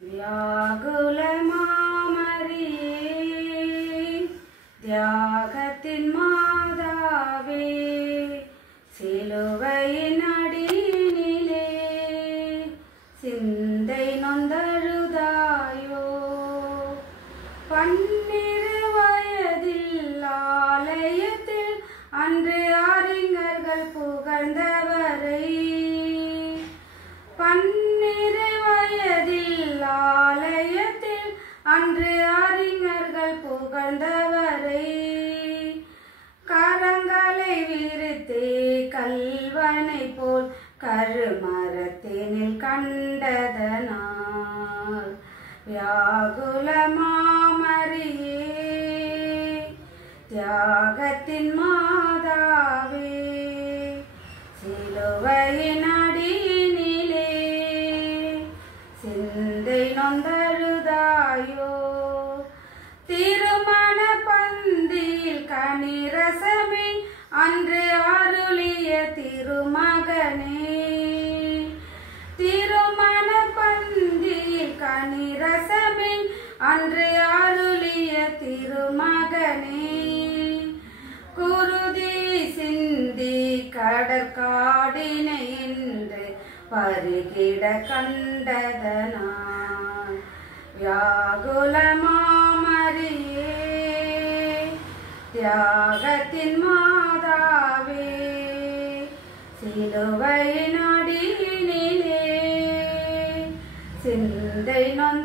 व्याकुल मामरिये தியாகத்தின் மாதாவே சிலுவையின் அடியினிலே சிந்தை நொந்தழுதாயோ. 12 வயதில் ஆலயத்தில் அன்று அறிஞர்கள் புகழ்ந்தவரை 12 வயதில் ஆலயத்தில் அன்று அறிஞர்கள் புகழ்ந்தவரை கரங்களை விரித்தே கல்வனை போல் கருமரத்தினில் கண்டதனால் வியாகுல மாமரியே தியாகத்தின் மாதாவே சிலுவையின் அடியினிலே சிந்தை நொந்தழுதாயோ. திருமண பந்தியில் கனிரசமே அன்று அருளிய திருமகனே. திருமண பந்தியில் கனிரசமே அன்று அருளிய திருமகனே. குருதி சிந்தி கடற்காடினை என்று பருகிட கண்டதனால் வியாகுல மாமரியே தியாகத்தின் மாதாவே சிலுவையின் அடியினிலே சிந்தை நொந்த